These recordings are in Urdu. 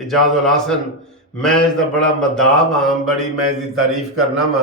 ਇਜਾਜ਼ੁਲ ਹਸਨ, ਮੈਂ ਇਸ ਦਾ ਬੜਾ ਮਦਾਬ ਹਾਂ, ਬੜੀ ਮੈਂ ਇਸ ਦੀ ਤਾਰੀਫ ਕਰਨਾ ਵਾ,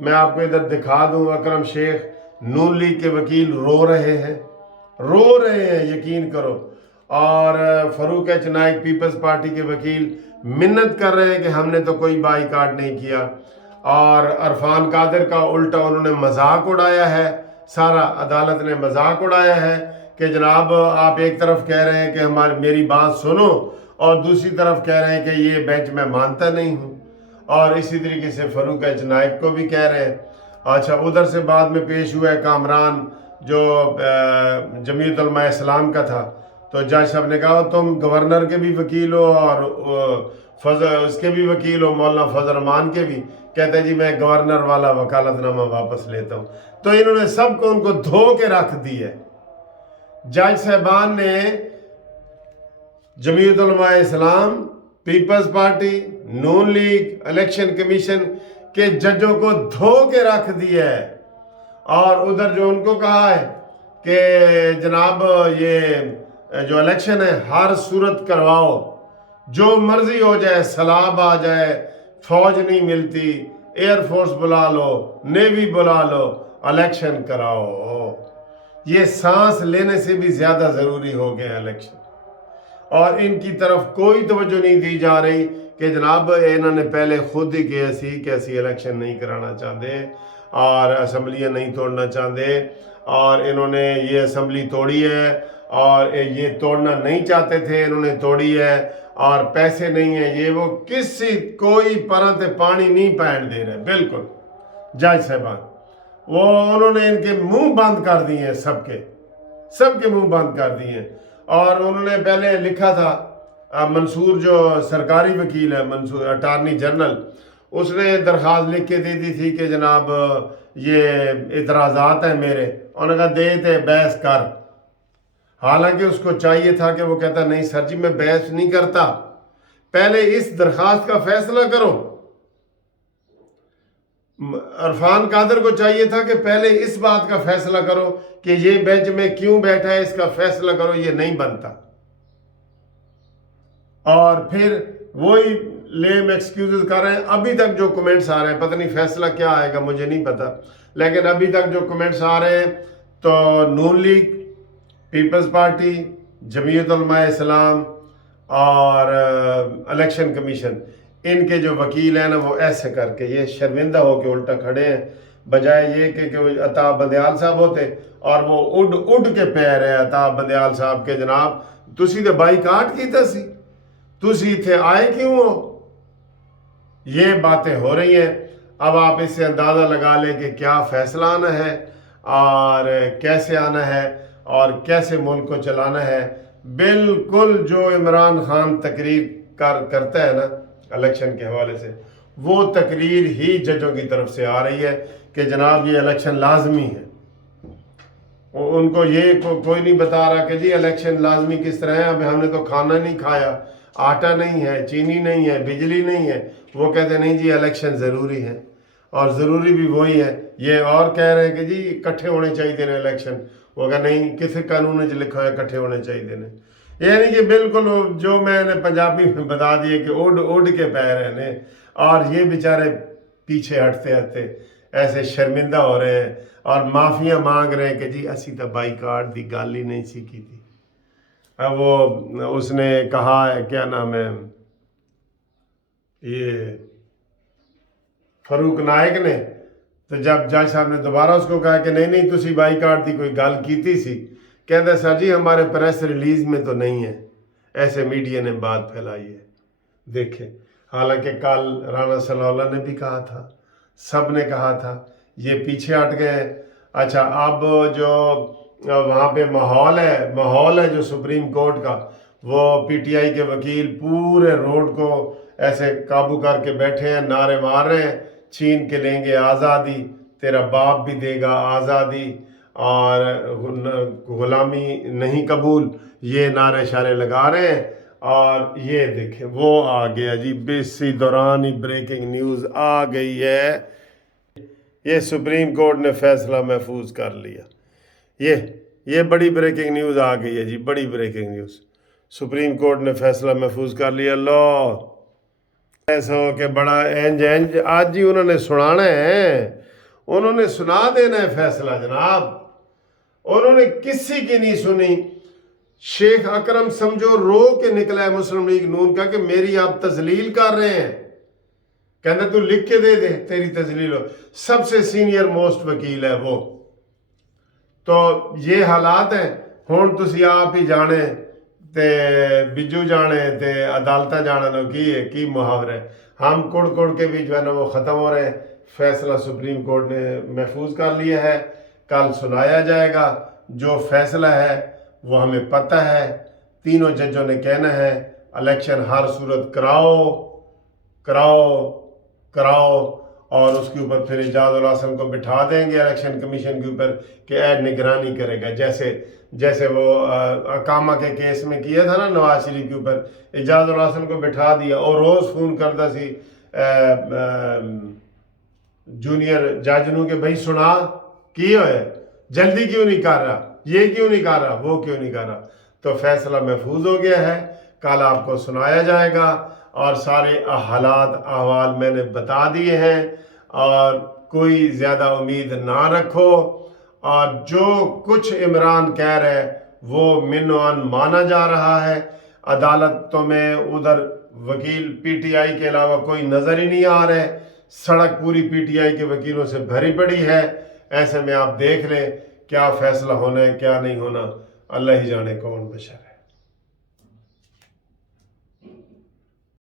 میں آپ کو ادھر دکھا دوں، اکرم شیخ نون لیگ کے وکیل رو رہے ہیں، یقین کرو، اور فاروق ایچ نائک پیپلز پارٹی کے وکیل منت کر رہے ہیں کہ ہم نے تو کوئی بائی کاٹ نہیں کیا، اور عرفان قادر کا الٹا انہوں نے مذاق اڑایا ہے، سارا عدالت نے مذاق اڑایا ہے کہ جناب آپ ایک طرف کہہ رہے ہیں کہ میری بات سنو، اور دوسری طرف کہہ رہے ہیں کہ یہ بینچ میں مانتا نہیں ہوں، اور اسی طریقے سے فاروق ایچ نائک کو بھی کہہ رہے ہیں۔ اچھا، ادھر سے بعد میں پیش ہوا ہے کامران جو جمعیت علماء اسلام کا تھا، تو جج صاحب نے کہا تم گورنر کے بھی وکیل ہو اور اس کے بھی وکیل ہو، مولانا فضل الرحمان کے بھی، کہتا ہے جی میں گورنر والا وکالت نامہ واپس لیتا ہوں۔ تو انہوں نے سب کو ان کو دھو کے رکھ دی ہے۔ جج صاحبان نے جمعیت علماء اسلام، پیپلز پارٹی، نون لیگ، الیکشن کمیشن کے ججوں کو دھو کے رکھ دیا ہے، اور ادھر جو ان کو کہا ہے کہ جناب یہ جو الیکشن ہے ہر صورت کرواؤ، جو مرضی ہو جائے، سیلاب آ جائے، فوج نہیں ملتی، ایئر فورس بلا لو، نیوی بلا لو، الیکشن کراؤ۔ یہ سانس لینے سے بھی زیادہ ضروری ہو گیا الیکشن، اور ان کی طرف کوئی توجہ نہیں دی جا رہی کہ جناب انہوں نے پہلے خود ہی کہ اسی الیکشن نہیں کرانا چاہتے اور اسمبلیاں نہیں توڑنا چاہتے، اور انہوں نے یہ اسمبلی توڑی ہے، اور یہ توڑنا نہیں چاہتے تھے، انہوں نے توڑی ہے، اور پیسے نہیں ہیں، یہ وہ کوئی پرت پانی نہیں پہن دے رہے۔ بالکل جج صاحبان وہ انہوں نے ان کے منہ بند کر دیے ہیں، سب کے منہ بند کر دیے ہیں۔ اور انہوں نے پہلے لکھا تھا، منصور جو سرکاری وکیل ہے، منصور اٹارنی جنرل، اس نے درخواست لکھ کے دے دی تھی کہ جناب یہ اعتراضات ہیں میرے، انہوں نے کہا دے بحث کر، حالانکہ اس کو چاہیے تھا کہ وہ کہتا نہیں سر جی میں بحث نہیں کرتا، پہلے اس درخواست کا فیصلہ کرو۔ عرفان قادر کو چاہیے تھا کہ پہلے اس بات کا فیصلہ کرو کہ یہ بینچ میں کیوں بیٹھا ہے، اس کا فیصلہ کرو، یہ نہیں بنتا۔ اور پھر وہی لیم ایکسکیوزز کر رہے ہیں۔ ابھی تک جو کمنٹس آ رہے ہیں، پتہ نہیں فیصلہ کیا آئے گا مجھے نہیں پتا، لیکن ابھی تک جو کمنٹس آ رہے ہیں تو نون لیگ، پیپلز پارٹی، جمعیت علماء اسلام اور الیکشن کمیشن، ان کے جو وکیل ہیں نا وہ ایسے کر کے یہ شرمندہ ہو کے الٹا کھڑے ہیں، بجائے یہ کہ عطا بندیال صاحب ہوتے، اور وہ اڈ کے پیر ہے عطا بندیال صاحب کے جناب تسی تے بائی کاٹ کیتا سی، تسی تھے آئے کیوں ہو؟ یہ باتیں ہو رہی ہیں۔ اب آپ اس سے اندازہ لگا لیں کہ کیا فیصلہ آنا ہے اور کیسے آنا ہے اور کیسے ملک کو چلانا ہے۔ بالکل جو عمران خان تقریر کرتا ہے نا الیکشن کے حوالے سے، وہ تقریر ہی ججوں کی طرف سے آ رہی ہے کہ جناب یہ الیکشن لازمی ہے۔ ان کو یہ کوئی نہیں بتا رہا کہ جی الیکشن لازمی کس طرح ہے، اب ہم نے تو کھانا نہیں کھایا، آٹا نہیں ہے، چینی نہیں ہے، بجلی نہیں ہے، وہ کہتے نہیں جی الیکشن ضروری ہے، اور ضروری بھی وہی ہے۔ یہ اور کہہ رہے ہیں کہ جی اکٹھے ہونے چاہیے دینے الیکشن، وہ کہا نہیں کسی قانون میں لکھا ہے اکٹھے ہونے چاہیے دینے، یعنی کہ بالکل جو میں نے پنجابی میں بتا دیے کہ اڈ کے پیر ہیں، اور یہ بیچارے پیچھے ہٹتے ایسے شرمندہ ہو رہے ہیں اور معافیاں مانگ رہے ہیں کہ جی اسی تو بائی کاٹ دی گل ہی نہیں سیکھی تھی۔ اب وہ اس نے کہا ہے کیا نام ہے یہ فاروق نائک نے، تو جب جج صاحب نے دوبارہ اس کو کہا کہ نہیں تسی بائی کاٹ دی کوئی گل کیتی سی، کہتا سر جی ہمارے پریس ریلیز میں تو نہیں ہے، ایسے میڈیا نے بات پھیلائی ہے۔ دیکھیں حالانکہ کل رانا صلی اللہ نے بھی کہا تھا، سب نے کہا تھا، یہ پیچھے ہٹ گئے ہیں۔ اچھا اب جو وہاں پہ ماحول ہے جو سپریم کورٹ کا، وہ پی ٹی آئی کے وکیل پورے روڈ کو ایسے قابو کر کے بیٹھے ہیں، نعرے مار رہے ہیں، چھین کے لیں گے آزادی، تیرا باپ بھی دے گا آزادی، اور غلامی نہیں قبول، یہ نعرے شارے لگا رہے ہیں۔ اور یہ دیکھیں وہ آ گیا جی، اسی دوران ہی بریکنگ نیوز آ گئی ہے، یہ سپریم کورٹ نے فیصلہ محفوظ کر لیا۔ یہ بڑی بریکنگ نیوز آ گئی ہے جی، بڑی بریکنگ نیوز، سپریم کورٹ نے فیصلہ محفوظ کر لیا۔ لو ایسا ہو کہ بڑا اینج آج ہی انہوں نے سنانا ہے انہوں نے سنا دینا ہے فیصلہ جناب، انہوں نے کسی کی نہیں سنی۔ شیخ اکرم سمجھو رو کے نکلا ہے مسلم لیگ نون کا کہ میری آپ تذلیل کر رہے ہیں، کہنا تو لکھ کے دے دے تیری تذلیل ہو، سب سے سینئر موسٹ وکیل ہے وہ۔ تو یہ حالات ہیں، ہون تسی آپ ہی جانے تے بجو جانے تے عدالتہ جانا کی محاورے، ہم کڑ کڑ کے بھی جو ہے نا وہ ختم ہو رہے ہیں۔ فیصلہ سپریم کورٹ نے محفوظ کر لیا ہے، کل سنایا جائے گا، جو فیصلہ ہے وہ ہمیں پتہ ہے۔ تینوں ججوں نے کہنا ہے الیکشن ہر صورت کراؤ اور اس کے اوپر پھر اعجاز الحسن کو بٹھا دیں گے الیکشن کمیشن کے اوپر کہ ایڈ نگرانی کرے گا، جیسے وہ اقامہ کے کیس میں کیا تھا نا نواز شریف کے اوپر، اعجاز الحسن کو بٹھا دیا اور روز فون کرتا سی جونیئر جج نو کہ بھائی سنا کی ہوئے، جلدی کیوں نہیں کر رہا، یہ کیوں نہیں کر رہا، وہ کیوں نہیں کر رہا۔ تو فیصلہ محفوظ ہو گیا ہے، کل آپ کو سنایا جائے گا اور سارے حالات احوال میں نے بتا دیے ہیں، اور کوئی زیادہ امید نہ رکھو، اور جو کچھ عمران کہہ رہے وہ من و عن مانا جا رہا ہے۔ عدالتوں میں ادھر وکیل پی ٹی آئی کے علاوہ کوئی نظر ہی نہیں آ رہے، سڑک پوری پی ٹی آئی کے وکیلوں سے بھری پڑی ہے۔ ایسے میں آپ دیکھ لیں کیا فیصلہ ہونا ہے کیا نہیں ہونا، اللہ ہی جانے کون بشر ہے۔